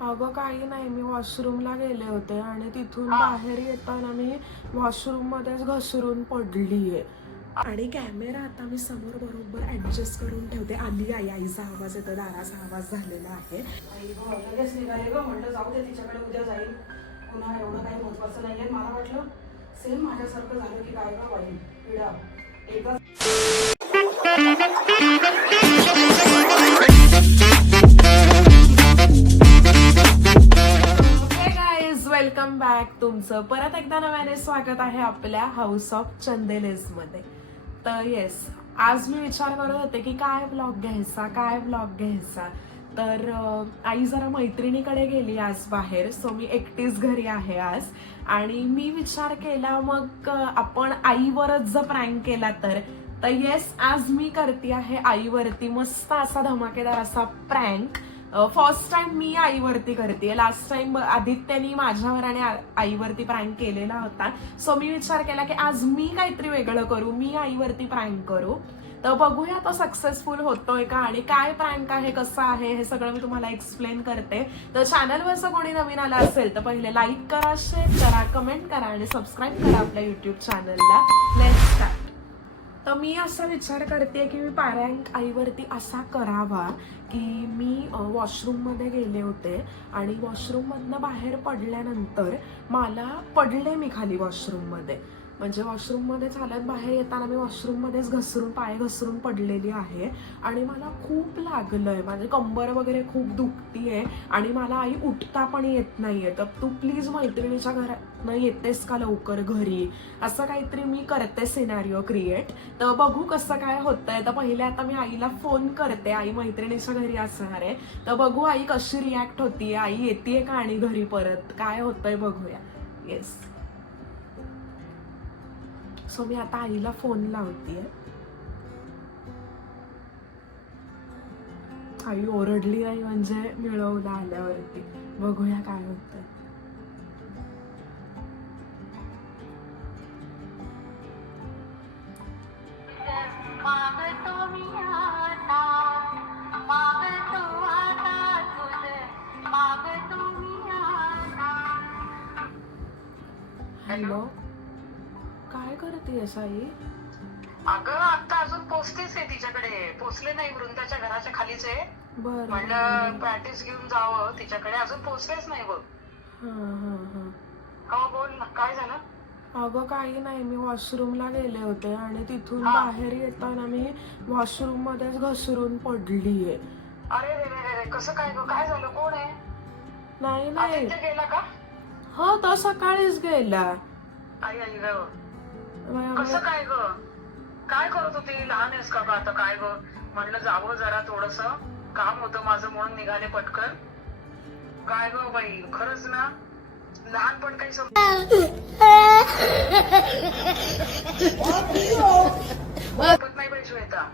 अगं काही नाही. मी वॉशरूमला गेले होते आणि तिथून बाहेर येताना मी वॉशरूम मध्येच घसरून पडलीये. आणि कॅमेरा आता मी समोर बरोबर ऍडजस्ट करून ठेवते. आली आई आईचा आवाज येतो. दाराचा आवाज झालेला आहे. आई गं, लगेच निघाले ग? म्हणलं जाऊ दे तिच्याकडे उद्या जाईल पुन्हा एवढं काही महत्वाचं नाहीये. मला वाटलं सेम माझ्यासारखं झालं की काय पिढा. एकदा वेलकम बॅक तुमचं. परत एकदा नव्याने स्वागत आहे आपल्या हाऊस ऑफ चंदेलेजमध्ये. तर येस आज मी विचार करत होते की काय ब्लॉग घ्यायचा काय ब्लॉग घ्यायचा. तर आई जरा मैत्रिणीकडे गेली आज बाहेर सो मी एकटीच घरी आहे आज. आणि मी विचार केला मग आपण आईवरच जर प्रँक केला तर? तर येस आज मी करते आहे आईवरती मस्त असा धमाकेदार असा प्रँक फर्स्ट टाइम मी आईवरती करते लास्ट टाइम आदित्यनी माझ्यावर आणि आईवरती प्रँक केलेला होता. सो मी विचार केला की आज मी काहीतरी वेगळं करू. मी आईवरती प्रँक करू. तर बघूया तो सक्सेसफुल होतोय का आणि काय प्रँक आहे कसं आहे हे सगळं मी तुम्हाला एक्सप्लेन करते. तर चॅनलवर जर कोणी नवीन आलं असेल तर पहिले लाईक करा शेअर करा कमेंट करा आणि सबस्क्राईब करा आपल्या युट्यूब चॅनलला लेट्स तर मी असा विचार करते की मी पॅरेंट आईवरती असा करावा की मी वॉशरूममध्ये गेले होते आणि वॉशरूममधनं बाहेर पडल्यानंतर मला पडले मी खाली वॉशरूममध्ये म्हणजे वॉशरूममध्ये चालत बाहेर येताना मी वॉशरूममध्येच घसरून पाय घसरून पडलेली आहे. आणि मला खूप लागलं आहे माझे कंबर वगैरे खूप दुखती आहे आणि मला आई उठता पण येत नाही आहे तर तू प्लीज मैत्रिणीच्या घरात येतेस का लवकर घरी? असं काहीतरी मी करते सिनारिओ क्रिएट तर बघू कसं काय होतंय. तर पहिले आता मी आईला फोन करते. आई मैत्रिणीच्या घरी असणार आहे. तर बघू आई कशी रिॲक्ट होती आई येते का आणि घरी परत? काय होतंय बघूया. येस सो मी आता आईला फोन लावतीये. आई ओरडली नाही म्हणजे मिळवलं आल्यावरती. बघूया काय आता हॅलो काय करतेस आई अगं आता अजून पोचतेच आहे तिच्याकडे. पोचले नाही वृंदाच्या घराच्या खालीच आहे. बर म्हणलं प्रॅक्टिस घेऊन जावं तिच्याकडे. अजून पोचलेच नाही बघ. हा हा हा. हो बोल ना. काय झालं? अगं काही नाही. मी वॉशरूमला गेले होते आणि तिथून. बाहेर येताना मी वॉशरूम मध्येच घसरून पडलीये. अरे रे रे रे. कसं काय ग? काय झालं? कोण आहे? नाही नाही. आदित्य गेला का? हो तो सकाळीच गेला. आई आई ग. कसं काय ग? काय करत होती? लहान आहेस का ग आता? काय ग? म्हणलं जावं जरा थोडस. काम होतं माझं म्हणून निघाले पटकन. काय ग बाई? खरंच ना? लहानपण काही सम झोपत नाही बाई श्वेता.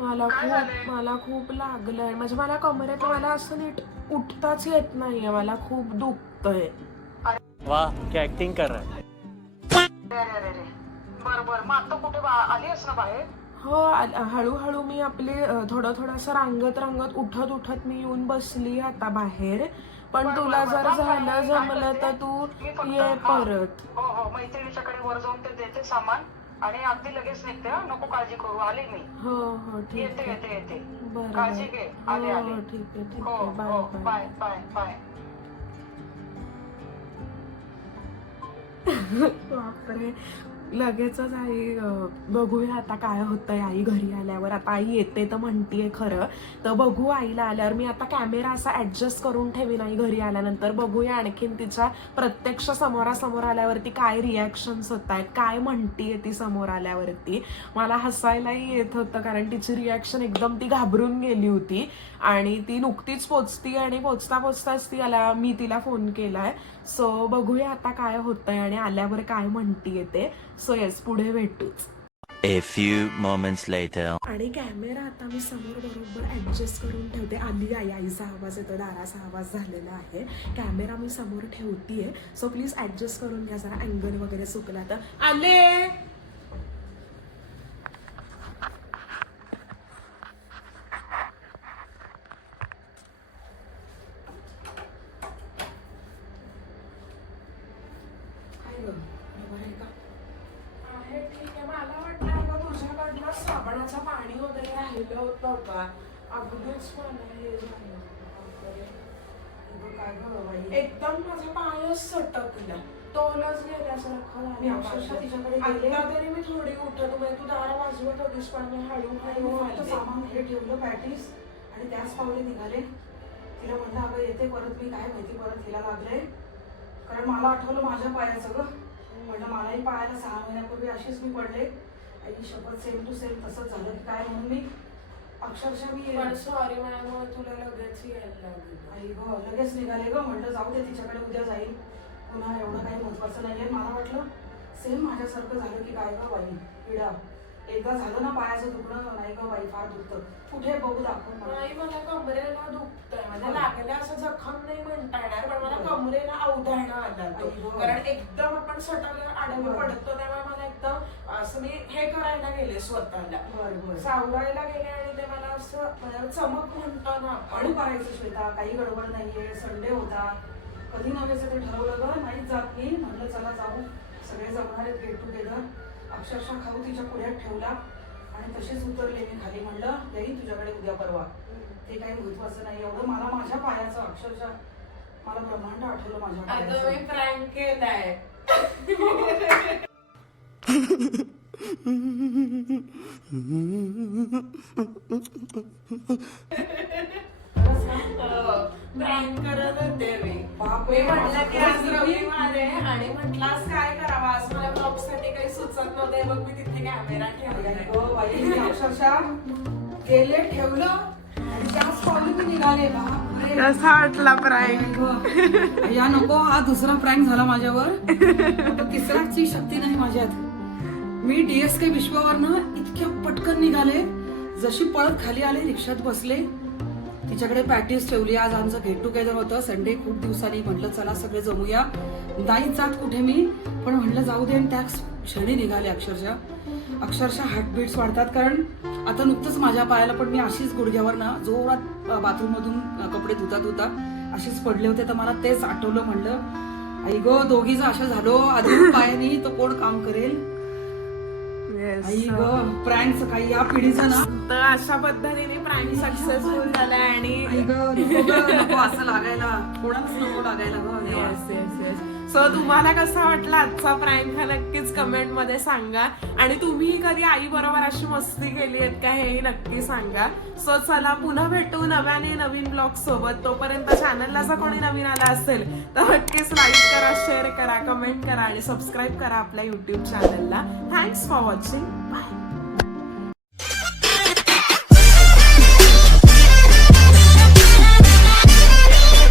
मला काय खूप झालंय? मला खूप लागलंय. म्हणजे मला कमरेत मला असं नीट उठताच येत नाहीये. मला खूप दुखतंय. वाह क्या एक्टिंग कर रहा है? अरे अरे अरे अरे. बर बर. मग आता कुठे बा- आली आहेस ना बाहेर? हो हळूहळू मी आपली अ, थोडं थोडंसं रांगत रांगत उठत उठत मी येऊन बसली आता बाहेर. पण बरं, तुला बरं, जर बरं. झालं काय जमलं करते? तर तू मी फक्त- ये हा. परत. हो हो. मैत्रिणीच्याकडे वर जाऊन ते देते सामान आणि अगदी लगेच निघते हं. नको काळजी करू. आले मी. हो हो. ठीक येते आहे. येते येते. बरं काळजी. घे. आले हो आले. हो. ठीक आहे ठीक हो आहे. हो. बाय. Bye bye bye. बापरे लगेचच आई बघूया आता काय होतंय. आई घरी आल्यावर आता आई येते तर म्हणतीये खरं. तर बघू आईला आल्यावर. मी आता कॅमेरा असा ऍडजस्ट करून ठेवीन आई घरी आल्यानंतर. बघूया आणखीन तिच्या प्रत्यक्ष समोरासमोर आल्यावरती काय रिॲक्शन्स होत आहेत काय म्हणतीये ती समोर आल्यावरती. मला हसायलाही येत होतं कारण तिची रिॲक्शन एकदम ती घाबरून गेली होती. आणि ती नुकतीच पोचती आणि पोचता पोचताच ती आला मी तिला फोन केलाय. सो बघूया आता काय होतंय आणि आल्यावर काय म्हणतीये ते. सो येस पुढे भेटूच. A few moments later. आणि कॅमेरा आता मी समोर बरोबर ऍडजस्ट करून ठेवते. आली आई आईचा आवाज येतो दाराचा आवाज झालेला आहे. कॅमेरा मी समोर ठेवतीये. सो प्लीज ऍडजस्ट करून घ्या. जरा अँगल वगैरे चुकला तर. आले! होत नव्हता अगदीच मला हे झालं. बापरे. अगं काय गं बाई एकदम माझा पायच सटकला. तोलच गेल्यासारखं मी अक्षरशः तिच्याकडे गेले. आता तरी मी थोडी उठत म्हणजे तू दारा वाजवत होतीस पण मी हळू नाही, हळू मी फक्त आले. सामान हे ठेवलं पॅटीस आणि त्याच पावले निघाले. तिला म्हणलं अगं येते परत मी. काय माहिती परत हिला लागले कारण मला आठवलं माझ्या पायाचं ग. म्हणलं मलाही पायाला सहा महिन्यापूर्वी अशीच मी पडले. आई शपथ सेम टू सेम तसंच झालं की काय? म्हणून मी अक्षरशः मी पण सॉरी मॅम तुला लगेच यायला लागलं. आई ग लगेच निघाले ग. म्हणलं जाऊ दे तिच्याकडे उद्या जाईल पुन्हा एवढं काही महत्वाचं नाहीये. मला वाटलं सेम माझ्यासारखं झालं की काय ग बाई? पिढा एकदा झालं ना पायाचं दुखणं. नाही ग बाई फार दुखतं. कुठे बघू दाखव मला. नाही मला कमरेला दुखतंय. म्हणजे बरं. लागल्या असं जखम नाही म्हणता येणार पण मला. कमरेला अवधारणं आलं तो. आई गं. कारण एकदम आपण सटकलं आडवी. पडतो तेव्हा असं मी हे करायला गेले स्वतःला. सावरायला गेले आणि ते मला असं चमक म्हणतो ना आणि पाहायचं श्वेता काही गडबड नाहीये संडे होता. कधी नव्हेचं ते ठरवलं ग नाहीच जात मी. म्हणलं चला जाऊ. सगळे जमणार आहेत गेट टुगेदर अक्षरशः खाऊ तिच्या पुढ्यात ठेवला आणि तसेच उतरले मी खाली. म्हणलं येईल तुझ्याकडे उद्या परवा. ते काही महत्वाचं नाही. एवढं मला माझ्या पायाचं अक्षरशः मला ब्रह्मांड आठवलं माझ्या केलाय? प्रँक करत होते मी मी म्हटलं की आज रविवार आहे आणि म्हटलं आज काय करावं आज मला ब्लॉगसाठी काही सुचत नव्हते मग मी तिथे कॅमेरा अक्षरशः गेले ठेवलं आणि त्याच मी निघाले कसा वाटला प्रँक या नको. हा दुसरा प्रँक झाला माझ्यावर. आता तिसराची शक्ती नाही माझ्यात. मी डीएसके विश्वावरनं इतक्या पटकन निघाले जशी पळत खाली आले रिक्षात बसले. तिच्याकडे पॅटीस ठेवली आज आमचं गेट टुगेदर होतं. संडे खूप दिवसांनी म्हटलं चला सगळे जमूया. नाही जात कुठे मी पण म्हटलं जाऊ दे. आणि त्या क्षणी निघाले अक्षरशः. अक्षरशः हार्टबीट्स वाढतात कारण आता नुकतंच माझ्या पायाला पण मी अशीच गुडघ्यावर ना जोरात बाथरूममधून कपडे धुता धुता अशीच पडले होते. तर मला तेच आठवलं म्हणलं आई गो दोघीच असं झालो आधी पायानी तो कोण काम करेल? प्रँकच काही या पिढीचं ना. तर अशा पद्धतीने प्रँक सक्सेसफुल झालाय आणि असं लागायला. कोणाच नको लागायला सो तुम्हाला कसा वाटला आजचा प्रँक हा नक्कीच कमेंटमध्ये सांगा. आणि तुम्ही कधी आई बरोबर अशी मस्ती केली आहेत का हेही नक्की सांगा. सो चला पुन्हा भेटू नव्याने नवीन ब्लॉग सोबत. तोपर्यंत चॅनलला जर कोणी नवीन आला असेल तर नक्कीच लाईक करा शेअर करा कमेंट करा आणि सबस्क्राईब करा आपल्या युट्यूब चॅनलला थँक्स फॉर वॉचिंग बाय